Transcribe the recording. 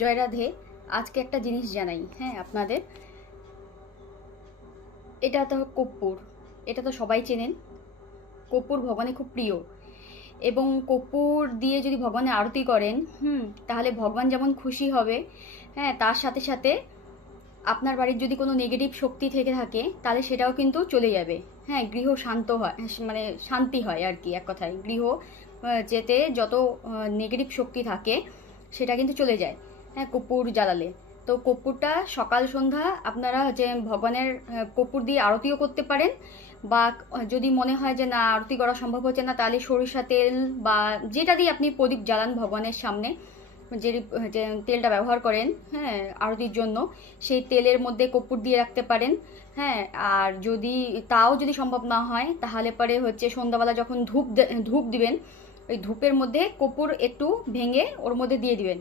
জয় রাধে। আজকে একটা জিনিস জানাই, হ্যাঁ আপনাদের। এটা তো কর্পূর, এটা তো সবাই চেনেন। কর্পূর ভগবানের খুব প্রিয়, এবং কর্পূর দিয়ে যদি ভগবানের আরতি করেন, তাহলে ভগবান যেমন খুশি হবে, হ্যাঁ, তার সাথে সাথে আপনার বাড়ির যদি কোনো নেগেটিভ শক্তি থেকে থাকে তাহলে সেটাও কিন্তু চলে যাবে। হ্যাঁ, গৃহ শান্ত হয়, মানে শান্তি হয় আর কি, এক কথায় গৃহ যেতে যত নেগেটিভ শক্তি থাকে সেটা কিন্তু চলে যায়, হ্যাঁ, কর্পূর জ্বালালে। তো কর্পূরটা সকাল সন্ধ্যা আপনারা যে ভগবানের কর্পূর দিয়ে আরতিও করতে পারেন, বা যদি মনে হয় যে না আরতি করা সম্ভব হচ্ছে না, তাহলে সরিষা তেল বা যেটা দিয়ে আপনি প্রদীপ জ্বালান ভগবানের সামনে, যে যে তেলটা ব্যবহার করেন, হ্যাঁ, আরতির জন্য, সেই তেলের মধ্যে কর্পূর দিয়ে রাখতে পারেন। হ্যাঁ, আর যদি তাও যদি সম্ভব না হয় তাহলে পরে হচ্ছে সন্ধ্যাবেলা যখন ধূপ দিবেন, ওই ধূপের মধ্যে কর্পূর একটু ভেঙে ওর মধ্যে দিয়ে দিবেন।